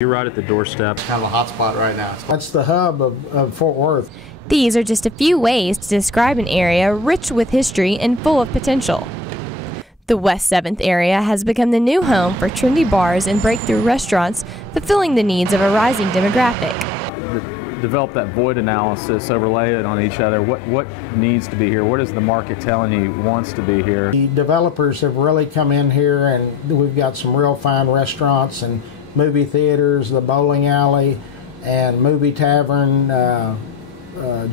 You're right at the doorstep. It's kind of a hot spot right now. That's the hub of Fort Worth. These are just a few ways to describe an area rich with history and full of potential. The West 7th area has become the new home for trendy bars and breakthrough restaurants, fulfilling the needs of a rising demographic. Develop that void analysis, overlay it on each other. What needs to be here? What is the market telling you wants to be here? The developers have really come in here, and we've got some real fine restaurants and movie theaters, the bowling alley, and movie tavern,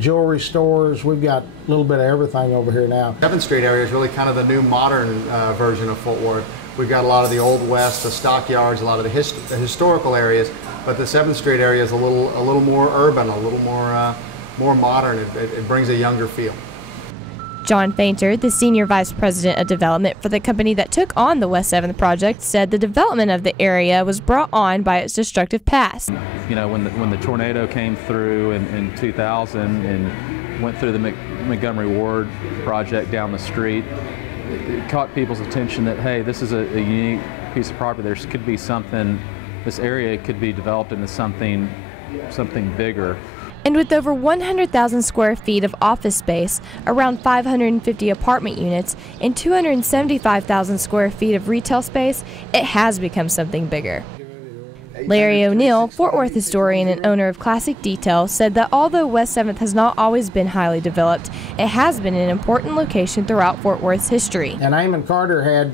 jewelry stores. We've got a little bit of everything over here now. 7th Street area is really kind of the new modern version of Fort Worth. We've got a lot of the Old West, the stockyards, a lot of the historical areas, but the 7th Street area is a little more urban, a little more modern. It brings a younger feel. John Fainter, the Senior Vice President of Development for the company that took on the West 7th project, said the development of the area was brought on by its destructive past. You know, when the tornado came through in 2000 and went through the Montgomery Ward project down the street, it caught people's attention that, hey, this is a unique piece of property. There could be something, this area could be developed into something bigger. And with over 100,000 square feet of office space, around 550 apartment units, and 275,000 square feet of retail space, it has become something bigger. Larry O'Neill, Fort Worth historian and owner of Classic Detail, said that although West 7th has not always been highly developed, it has been an important location throughout Fort Worth's history. And Amon Carter had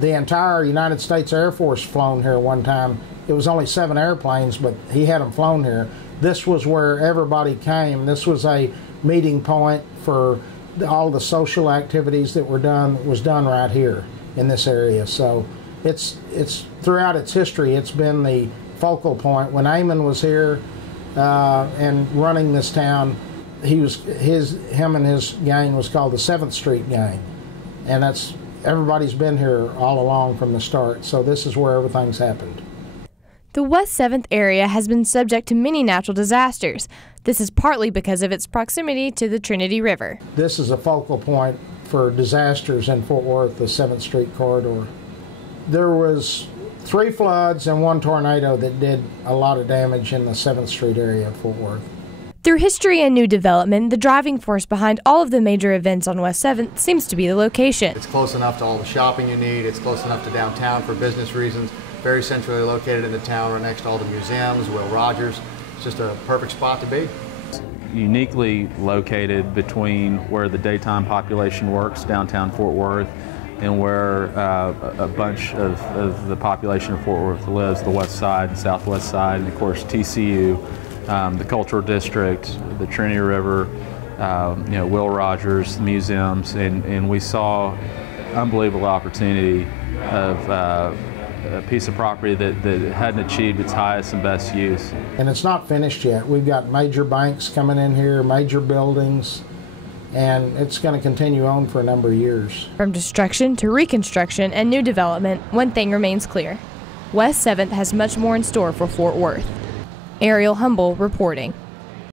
the entire United States Air Force flown here one time. It was only 7 airplanes, but he had them flown here. This was where everybody came. This was a meeting point for all the social activities that was done right here in this area. So it's throughout its history, it's been the focal point. When Amon was here and running this town, him and his gang was called the 7th Street Gang, and everybody's been here all along from the start. So this is where everything's happened. The West 7th area has been subject to many natural disasters. This is partly because of its proximity to the Trinity River. This is a focal point for disasters in Fort Worth, the 7th Street corridor. There was 3 floods and 1 tornado that did a lot of damage in the 7th Street area of Fort Worth. Through history and new development, the driving force behind all of the major events on West 7th seems to be the location. It's close enough to all the shopping you need. It's close enough to downtown for business reasons. Very centrally located in the town, right next to all the museums, Will Rogers. It's just a perfect spot to be. Uniquely located between where the daytime population works, downtown Fort Worth, and where a bunch of the population of Fort Worth lives, the west side and southwest side, and of course TCU, the Cultural District, the Trinity River, Will Rogers, the museums, and we saw unbelievable opportunity of a piece of property that hadn't achieved its highest and best use. And it's not finished yet. We've got major banks coming in here, major buildings, and it's going to continue on for a number of years. From destruction to reconstruction and new development, one thing remains clear. West 7th has much more in store for Fort Worth. Ariel Humble reporting.